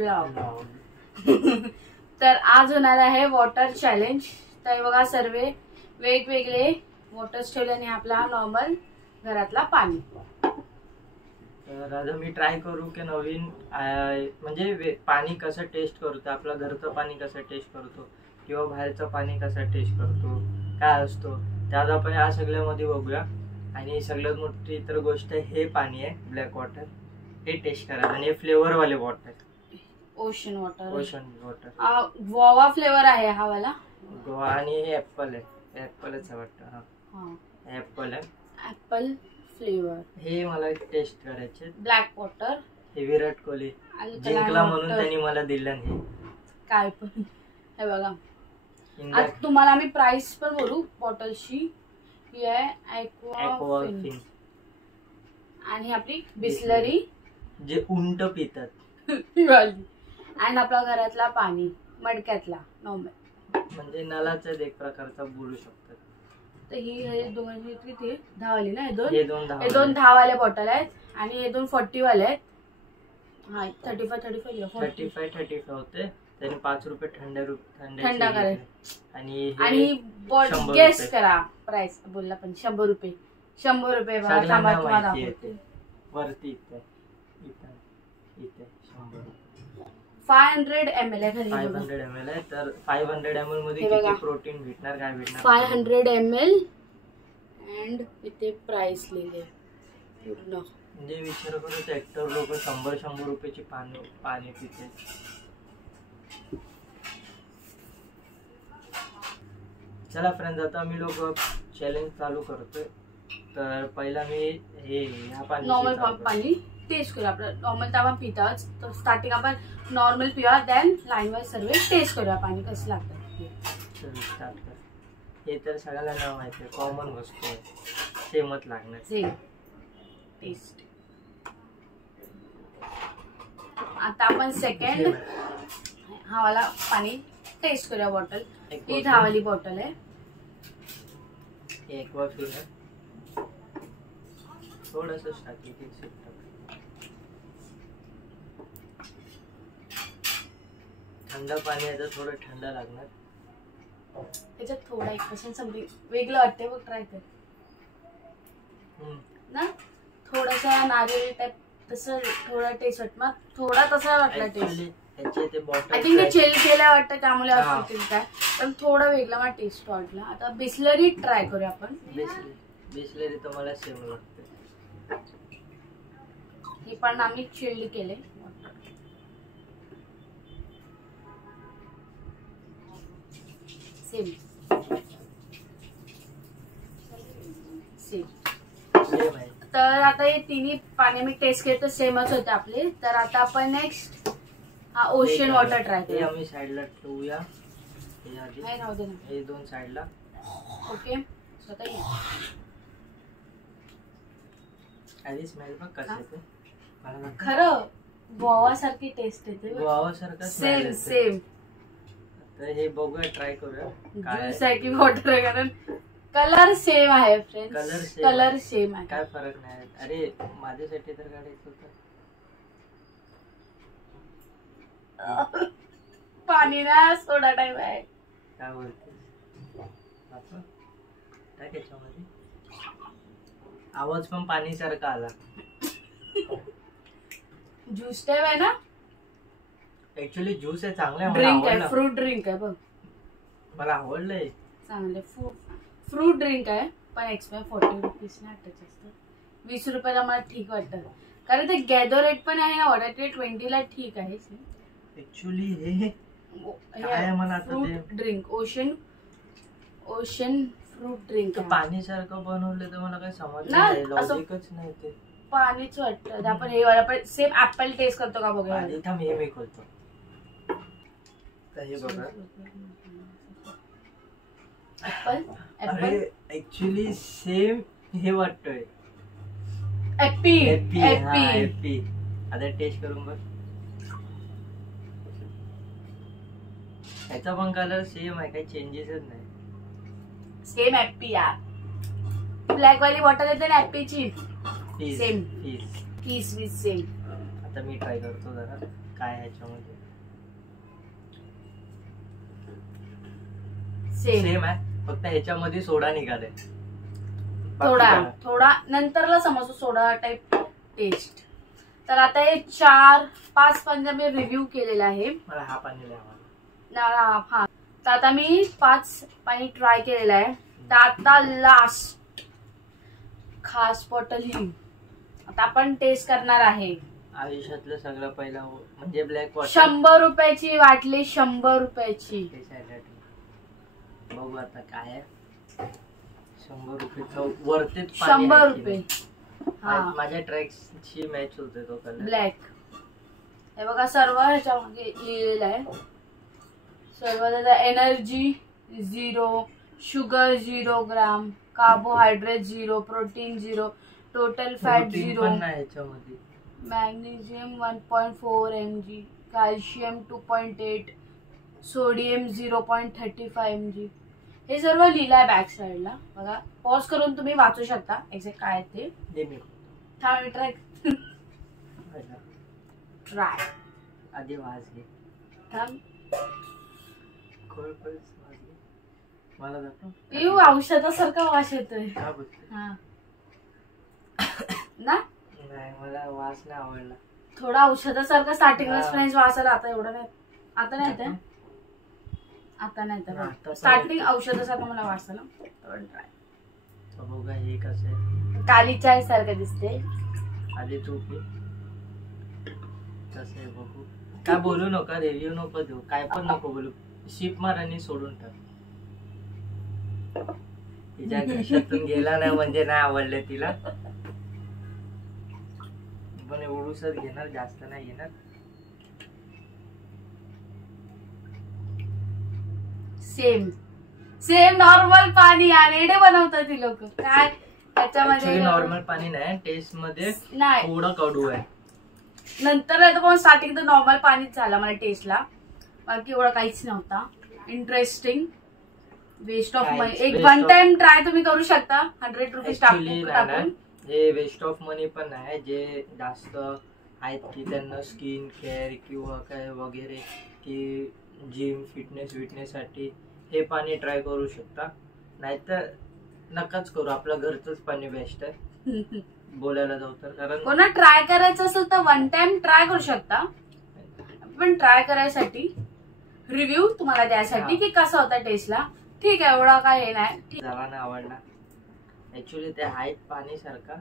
Blog तर आज होणार आहे वॉटर चॅलेंज। तर बघा सर्व वेगवेगळे वॉटर्स ठेवले आणि आपला नॉर्मल घरातला पाणी। तर आज मी ट्राय करू की नवीन म्हणजे पाणी कसं टेस्ट करतो, आपलं घरचं पाणी कसं टेस्ट करतो किंवा बाहेरचं पाणी कसं टेस्ट करतो, काय असतो त्यात आपण या सगळ्यामध्ये बघूया। आणि सगळ्यात मोठी तर गोष्ट हे पाणी आहे ब्लॅक वॉटर, हे टेस्ट करा। आणि फ्लेवर वाले water, ocean water, Goa flavour आहे हा वाला, गोवा। आणि हे ऍपल आहे, ऍपलच वाटतं, हा ऍपल आहे, ऍपल फ्लेवर। हे मला टेस्ट करायचे। ब्लॅक वॉटर हे विराट कोहली जिंकला म्हणून त्यांनी मला दिलं नाही काय पण। हे बघा आज तुम्हाला आम्ही प्राइस पण बोलू बॉटलची। ही आहे ॲक्वाफिन आणि आपली बिस्लरी जे उंट पितात आणि आपला घरातला पाणी मडक्यातला नॉर्मल, म्हणजे नलाचं एक प्रकारचा बोलू शकतात। तर ही दोन किती 10 वाली ना, हे दोन 10 वाले बॉटल आहेत आणि हे दोन 40 वाले आहेत। हा 35 होते, त्याने 5 रुपये थंड करायचे। आणि गेस करा प्राइस बोलला पण 100 रुपये 100 रुपये वरती 500 ml आहे। 500 ml आहे, तर 500 ml मध्ये किती प्रोटीन भेटणार, काय भेटणार? 500 ml अँड इथे प्राइस लिहिले पूर्ण। म्हणजे विचार करू ट्रॅक्टर लोक 100 रुपयाची पाणी पिते। चला फ्रेंड्स, आता मी लोक चॅलेंज चालू करतोय। तर पहिला मी हे नॉर्मल पाणी टेस्ट करूया। आपलं नॉर्मल तर आपण पिताच, तर स्टार्टिंग आपण नॉर्मल पिऊया, देन लाईन वाईज सर्व टेस्ट करूया पाणी कसं लागतं। स्टार्ट कर। हे तर सगळ्यांना माहिती आहे, कॉमन वस्तू आहे, सेमच लागणार, सेम टेस्ट। आता आपण सेकंड हा वाला पाणी टेस्ट करूया। बॉटल ही 10 वाली बॉटल आहे, ॲक्वाफिन आहे। थोडंसं टाकली थंड पाणी आहे, तर थोडं थंड लागणार। त्याच्यात थोडा 1% समथिंग वेगळं वाटतंय बघ, ट्राय कर ना। थोडासा नारियल टाइप तसं थोडा टेस्ट वाटणार, थोडा तसा वाटला टेस्ट। आय थिंक ते चिल केल्या वाटतं त्यामुळे असतील काय, पण थोडा वेगळा मला टेस्ट वाटला। आता बिस्लरी ट्राय करूया आपण। बिस्लरी तर मला सेम लागते, हे पण आम्ही चिल्ड केले। सेम तर आता हे तिन्ही पाणी मी टेस्ट केले तर सेमच होते आपले। तर आता आपण नेक्स्ट हा ओशन वॉटर ट्राय करूया। आम्ही साइडला ठेवूया, हे दोन साइडला। ओके, आधी स्मेल बघ कसं येते, खरं गोवा सारखी टेस्ट येते, गोवा सारखं सेम। तर हे बघूया, ट्राय करूया ज्यूस आहे की वॉटर आहे, कारण कलर सेम आहे फ्रेंड्स, कलर सेम आहे, काय फरक नाही। अरे माझ्यासाठी तर काढायचं होतं पाणी ना, सोडा टाइप आहे। काय बोलते त्याच्यामध्ये आवाज पण पाणी सारखा आला। ज्यूस टाइप आहे ना, ऍक्च्युअली ज्यूस आहे, चांगलं ड्रिंक आहे, फ्रूट ड्रिंक आहे बघ, मला आवडलंय चांगलं फ्रूट ड्रिंक आहे। पण एक्सपायर 40 रुपीज ना, 20 रुपयाला मला ठीक वाटतं, कारण ते गॅदोरेट पण आहे ना वॉटर, ते 20 ला ठीक आहे। ऍक्च्युअली हे काय मला fruit drink, ocean fruit drink पाणी सारखं बनवलं, तर मला काही समजलं नाही, लॉजिकच नाही ते पाणीच वाटतं। आपण हे वाला पण सेम ऍपल टेस्ट करतो का बघा, हे मी खोलतो। तर हे बघा ऍपल ऍक्च्युली सेम हे वाटतोय, ऍपी। आता टेस्ट करून बघ, ह्याचा पण कलर सेम आहे, काही चेंजेसच नाही, सेम ऍपी यार। ब्लॅक वाली बॉटल येते ना ऍपीची, सेम पीस विथ सेम। आता मी ट्राय करतो जरा, काय ह्याच्यामध्ये सेम आहे, फक्त ह्याच्यामध्ये सोडा निघाले थोडा नंतरला समजतो सोडा टाइप टेस्ट. तर आता हे 4-5 पाणी मी रिव्ह्यू केलेला आहे. मला हा पाणी हा, तर आता मी 5 पाणी ट्राय केलेलं आहे. तर आता लास्ट खास बॉटल ही आता आपण टेस्ट करणार आहे. आयुष्यातलं सगळं पहिला म्हणजे ब्लॅक वॉटर. 100 रुपयाची वाटली, 100 रुपयाची. बघू आता काय आहे. 100 रुपये वरती 100 रुपये. माझ्या ट्रॅक्सची मॅच होते तो कलर ब्लॅक. हे बघा सर्व ह्याच्यामध्ये लिहिलेलं आहे. सर्व त्याचा energy 0, sugar 0 gram, carbohydrate 0, protein 0, total fat 0, magnesium 1.4 mg, calcium 2.8, sodium 0.35 mg. हे सर्व लिहिलं आहे बॅक साईडला. बघा पॉज करून तुम्ही वाचू शकता एक्झॅक्ट काय ते. ट्राय आधी वाज घे. मला येऊ औषधासारखा वास येतोय ना. नाही मला वास नाही आवडला. थोडा औषधासारखा स्टार्टिंगलाच फ्रेंड्स वास आला. आता एवढं नाही, आता नाही येत. आता नाही तर स्टार्टिंग औषधासारखं मला वास आला. ट्राय बघा हे कसं आहे. काली चाय सारखं दिसते. आधी तू पी कसं आहे बघू. काय बोलू नका, रिव्ह्यू नको देऊ, काय पण नको बोलू. शिप मार आणि सोडून टाक. तिच्या घशातून गेला नाही म्हणजे नाही आवडलं तिला. पण एवढूसच घेणार, जास्त नाही घेणार. सेम नॉर्मल पाणी आरेडे बनवतात ती लोक. काय त्याच्यामध्ये नॉर्मल पाणी नाही, टेस्ट मध्ये थोडं कडू आहे. नंतर आहे पण स्टार्टिंग तर नॉर्मल पाणीच झाला मला टेस्टला. बाकी एवढं काहीच नव्हता इंटरेस्टिंग. वेस्ट ऑफ मनी. एक 1 टाइम ट्राय तुम्ही करू शकता. 100 रुपीज टाकून. हे वेस्ट ऑफ मनी पण नाही. जे जास्त आहेत की त्यांना स्किन केअर किंवा काय वगैरे की जिम फिटनेस साठी हे पाणी ट्राय करू शकता. नाहीतर नकाच करू. आपलं घरचंच पाणी बेस्ट आहे बोलायला जाऊ तर. कारण कोणा ट्राय करायचं असेल तर 1 टाइम ट्राय करू शकता. पण ट्राय करायसाठी रिव्ह्यू तुम्हाला द्यायसाठी की कसा होता टेस्टला. ठीक आहे, एवढा काय हे नाही. झाला नाही आवडला ऍक्च्युली. ते आहेत पाणी सारखा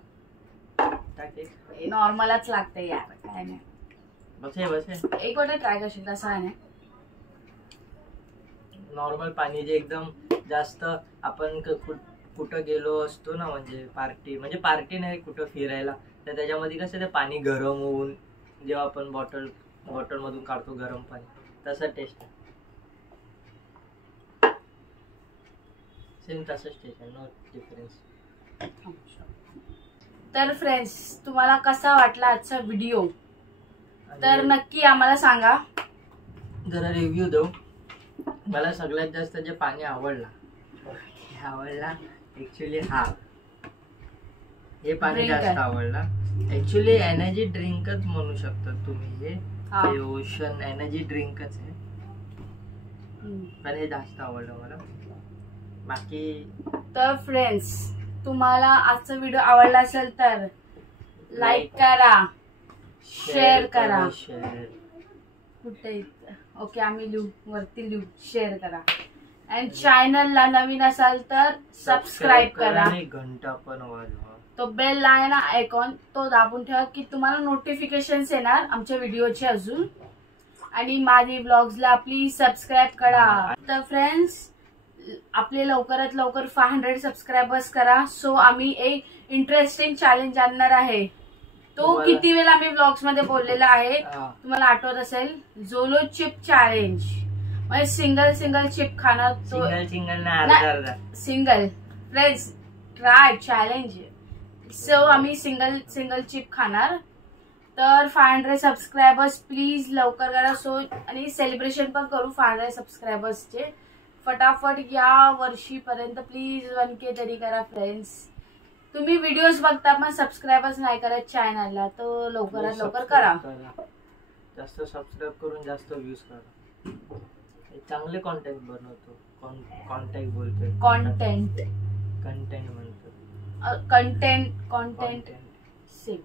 नॉर्मलच लागतंय यार. काय नाही. बसे एक वाटा ट्राय करशील तसा नाही. नॉर्मल पाणी जे एकदम जास्त आपण कुठं गेलो असतो ना, म्हणजे पार्टी नाही, कुठं फिरायला, तर त्याच्यामध्ये कसं ते पाणी गरम होऊन जेव्हा आपण बॉटल मधून काढतो गरम पाणी, तसं टेस्ट आहे. सेम तसंच टेस्ट आहे, नो डिफरन्स. तर फ्रेंड्स तुम्हाला कसा वाटला आजचा व्हिडिओ तर नक्की आम्हाला सांगा. जरा रिव्ह्यू देऊ. मला सगळ्यात जास्त जे पाणी आवडला ऍक्च्युली हे पाणी जास्त आवडला. ऍक्च्युली एनर्जी ड्रिंकच म्हणू शकतात तुम्ही. हे ओशन एनर्जी ड्रिंकच आहे, पण हे जास्त आवडलं मला. बाकी तर फ्रेंड्स तुम्हाला आजचा व्हिडिओ आवडला असेल तर लाईक करा, शेअर करा. कुठे ओके आम्ही लिहू वरती लिहू शेअर करा. आणि चॅनलला नवीन असाल तर सबस्क्राईब करा. घंटा पण वाजवा. तो बेल आहे ना आयकॉन, तो दाबून ठेवा की तुम्हाला नोटिफिकेशन्स येणार आमच्या व्हिडिओचे अजून. आणि माझी ब्लॉग्सला प्लीज सबस्क्राईब करा. तर फ्रेंड्स आपले लवकरात लवकर 500 सबस्क्रायबर्स करा. सो आम्ही एक इंटरेस्टिंग चॅलेंज आणणार आहे. तो किती वेळा आम्ही ब्लॉग्स मध्ये बोललेला आहे, तुम्हाला आठवत असेल. झोलो चिप चॅलेंज. म्हणजे सिंगल चिप खाणार. Single friends try challenge. So आम्ही सिंगल चिप खाणार. तर 500 सबस्क्रायबर्स प्लीज लवकर करा. सो आणि सेलिब्रेशन पण करू 500 सबस्क्रायबर्सचे. फटाफट या वर्षीपर्यंत प्लीज 1K तरी करा फ्रेंड्स. तुम्ही व्हिडिओज बघता पण सबस्क्राईबच नाही करत चॅनलला, तर लवकरात लवकर करा. जास्त सबस्क्राईब करून जास्त व्ह्यूज करा. चांगले कॉन्टेंट बनवतो. कॉन्टेंट बोलतोय, कंटेंट म्हणतो. Content same.